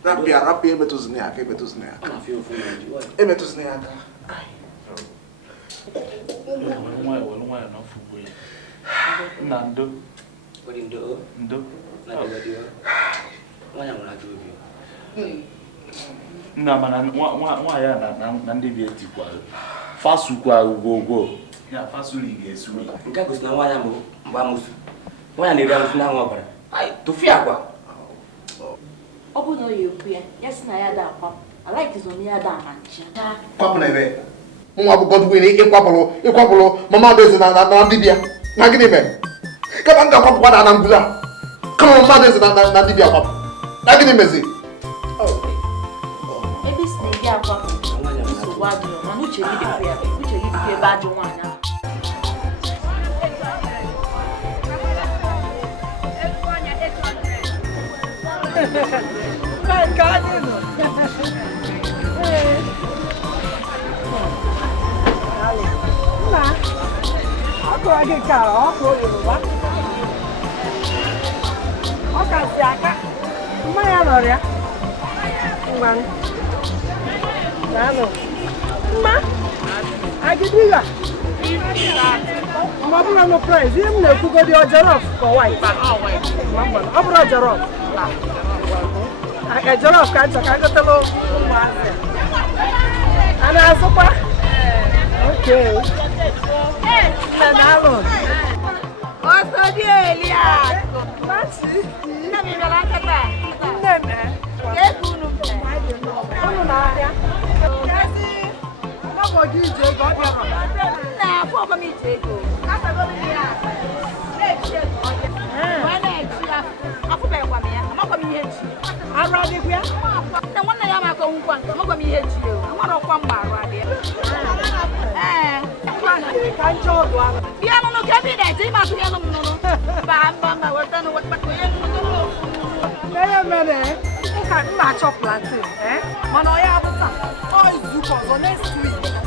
Rapia emetụzina aka emetụzina aka. Nna mana nwa ya na ndị bi etikwa fasukwa ugogo ya fasuli ga-esu nke gosi na nwa ya bụ mgba musu nwa ya na-eri amụsụ na nwa ọbara tụfịa akwa ọ bụ na ọ ya ekwu ya si na ya da akwa alaikizom ya da ama ncha kwapụ na ebe nwa bụ Godwin ịkwapụrụ mama Adaeze na ndị bịa na gịnị mere kama m ga-akwapụkwa na Anambra kama mama Adaeze na ndị bịa kwapụ na gịnị mezi ebe isi na-ebi akwa nsogbu adịghị mana uche gị dịkwa ya uche gị dịkwa ebe ajọ nwaanyị ahụ no price. Even if you go to your jollof for white. I'm jollof. I jollof can't I got a low. And I super. Okay. Also, dear, yeah. That's it. Let me like that.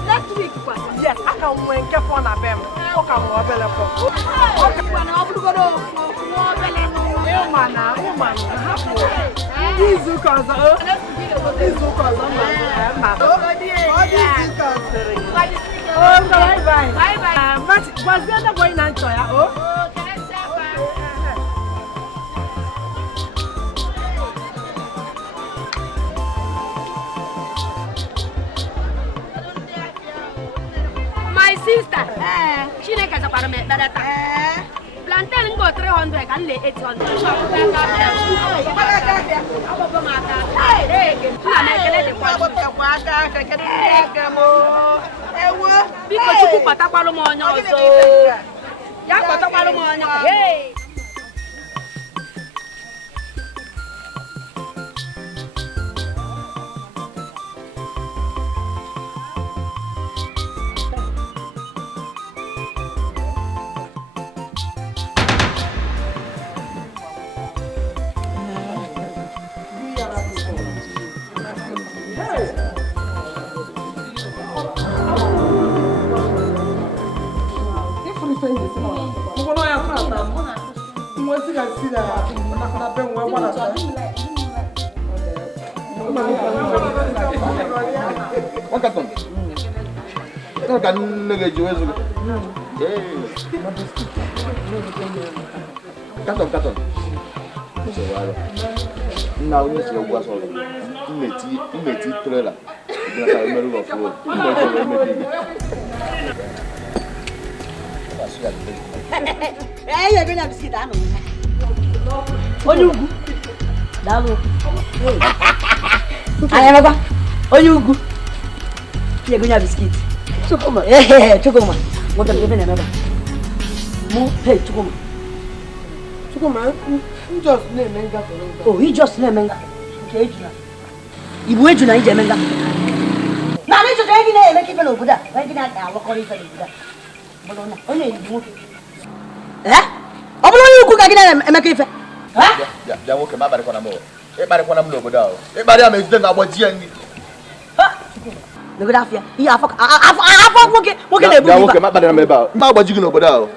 Next week, yes, I can win Kefon Abem. I can available. My sister, she never has a parliament. Plantain go 300 and lay 800. Because you put a palomon also. Yakota palomon. Hey. Now you see what's all. Meti trailer. You are a member of road. Hey, you're going to see that. What you go? Dalo. I never go. Oh, you go. You're going to have biscuit. Chukuma. Eh, Chukuma. What are you going to remember? Mo, hey, Chukuma. Chukuma, you just name Menga. Oh, he just name Menga. Okay, you wait to night, Menga. Now, let's just take it and make it a Buddha. Make it out now. What call it a Buddha? Bologna. Only you. Eh? You cook again and make it. Huh? Yeah, okay, my bad. Everybody want to know about it. Everybody is doing about Jenny. Look at that. He have okay, my bad. How about you know about it?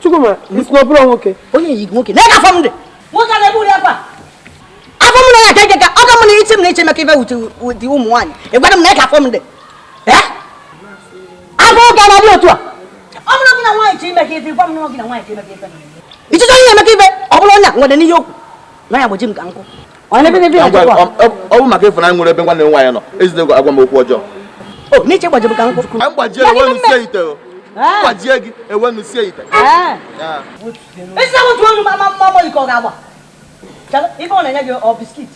Chukuma, it's no problem, okay. Only you okay. Never found it. What can I do there? I'm going to take it. I'm going to eat him nature with the woman. If I don't make a from it. Eh? I'm going to go to I'm not going to want to make it if I'm not going to want to make it. It's only a make it. I'm going to you. Now I'm Jim Ganko. I never oh, my gift, and I'm going to be one and why not? Is the Guapo? Oh, nature was a Ganko. I'm what you want to say, though. What you want to say? Yeah. It's not what my mama called our. If only a biscuit.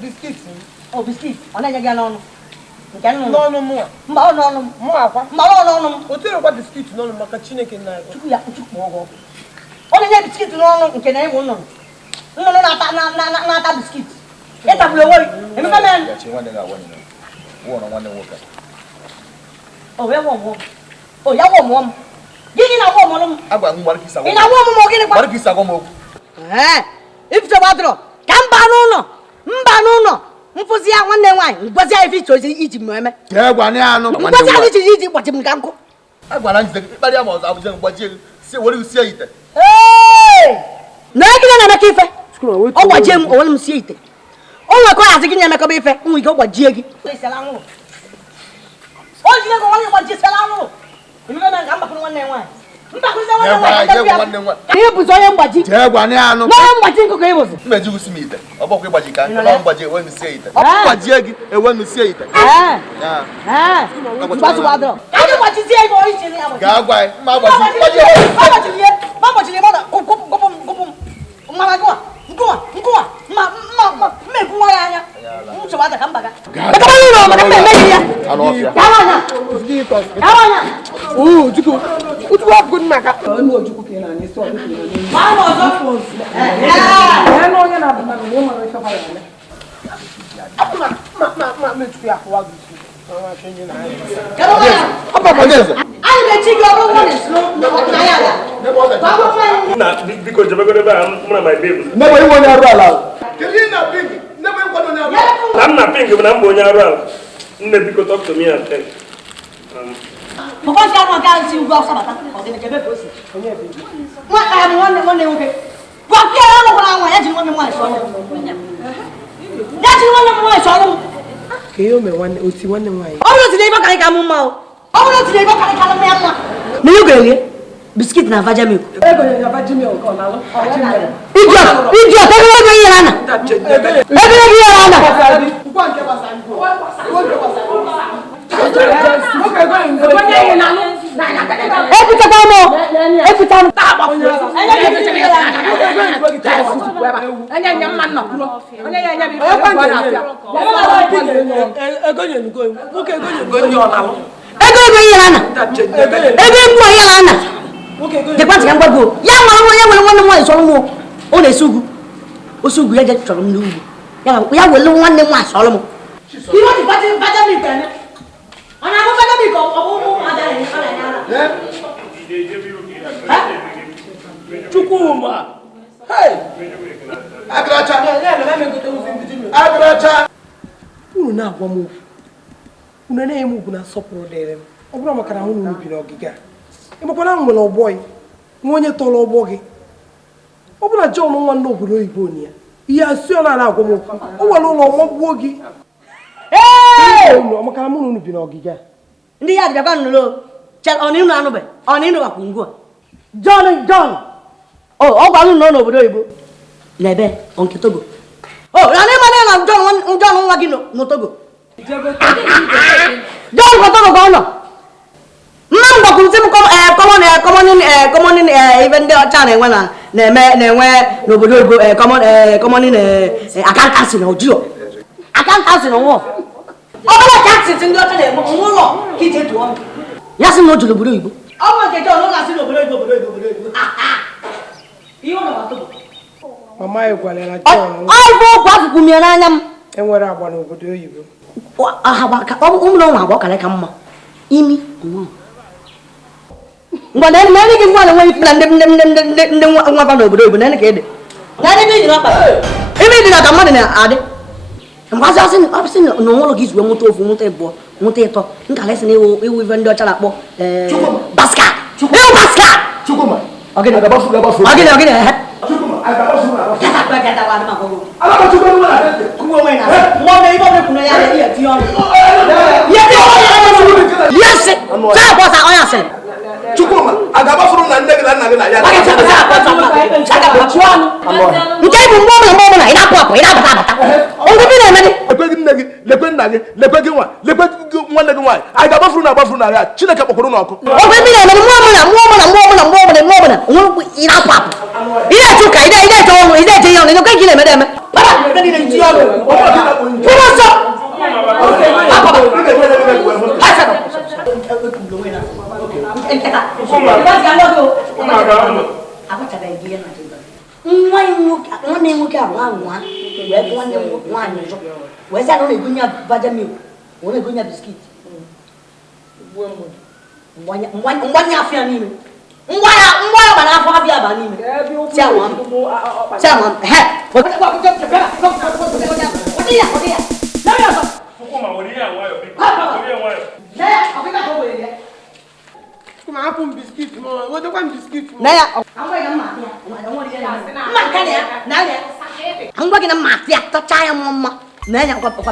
Biscuit. Oh, biscuit. On a gallon. No more. No. What do you want biscuit? No, Macachine can I. Only a biscuit no can I won. No, not a biscuit. Get up your worry. Oh, we won't warm. Oh, you won't warm. Give in a warm. I'm going to kiss a woman. Eh? If the water, Cambano, Mbano, Mfuzia, one day wine, was I if it was eating Mama? Yeah, one year, no, what I eat what you can go. I want to but I was what you say. What do you say? Hey! Nagina Kifa. Oh, what Jim all see it. Oh, my God, I think I'm a coffee. We go what Jiggy. Oh, you know what you sell. You know, I'm not one day wine. Here was I am watching. No, I'm watching cables. Measure Smith. About what you can. When you say it. What Jiggy, and when you say it. What's the matter? I don't want to see a voice. I'm not thinking when I'm going around. Maybe could talk to me and tell. Because I can't see you go somewhere. What I am one okay. What I want to that's one of my son. Kill me one, Uti one way. Oh, today, what can I come out? Oh, today, what can I come out? You go biscuit na vajami. The ones can go. Young one is all more. Only Sugu. Osugu, I get from you. We have one name was Solomon. You want to butter me, and I will Chukuma. Hey, Agracha. Who now one move? Who name who can support them? Obrama can only be no giga. Oh boy, when you told old bogey. Open a John one no Ibonia. He has soon allowed one. Oh, no, woggy. Hey, no, Macamoon be no giga. In the yard, you're going to low. Check on him, on him, John. Oh, I don't know over Ibo. Nebe, on Kitogo. Oh, I never know John Wagino, no Togo. John Cotogo. Mamma common in even the channel when I no common in I can't ask no Joe. I can't ask no more. Oh, taxes in the other kitchen to one. Yes, no to the Budu. Oh, my God, I see no Budu. You know what? Mamma, I walk Gumianam and what I want to do you. I have a walk like a Imi. But then many can run away from them one over and again. That is not a money added. And was I've seen no his remote of Monteto, Calesni, we will vendor Chalabo, Basca, Chukuma. Okay, again. Yes, Chukuma, I got a from the where's that only good Bajamil? Only good biscuit. One half your name. Why, bani. Chairman. Chairman. Hey.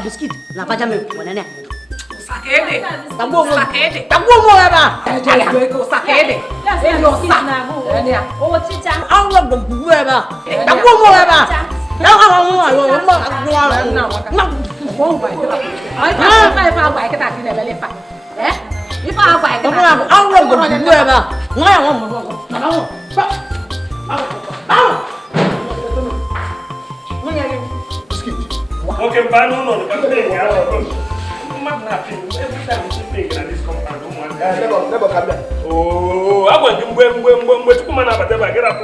Biscuit na paja me wanene sakede tabu mo ba ya ko sakede yo sa enia o chicha awlo gbu ba tabu mo ba na ha mo ayo mo na mo ba ai pa ba ka ta ti le pa ni pa ba ka ta awlo gbu ba na mo na mo Okay, but no, but every time you think that this compound, never come back. Oh, I want to come on, get up.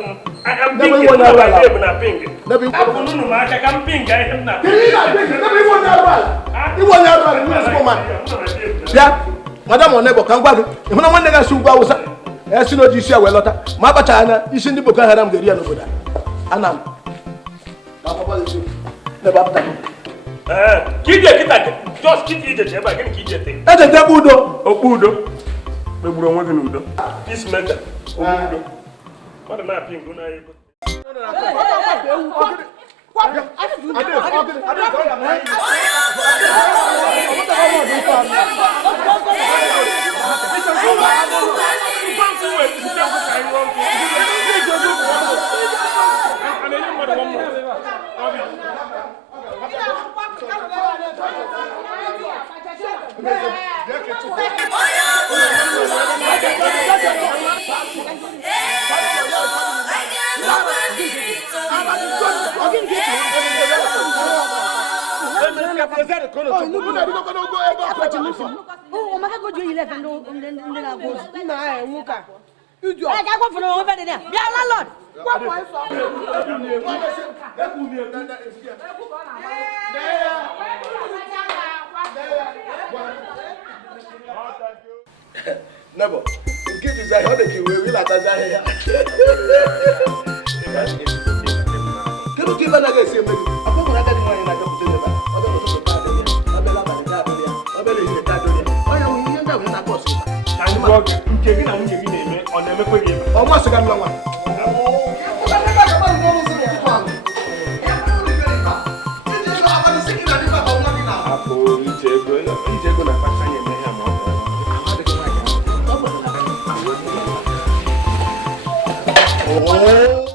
I am thinking about them and I think. I'm thinking, I am not. You want to yeah, Madam on never come back. If no one never shoot was as soon as you share well, Mapa China, you send the book I had the real over there. And I'm never. Just keep it there, but I can keep it. That's a Budo. Oh, Budo. The Budo was an Udo. This matter. What am I thinking? Never. Give you that honey, we will at that. Can you give another say? I'm not going to get in I'm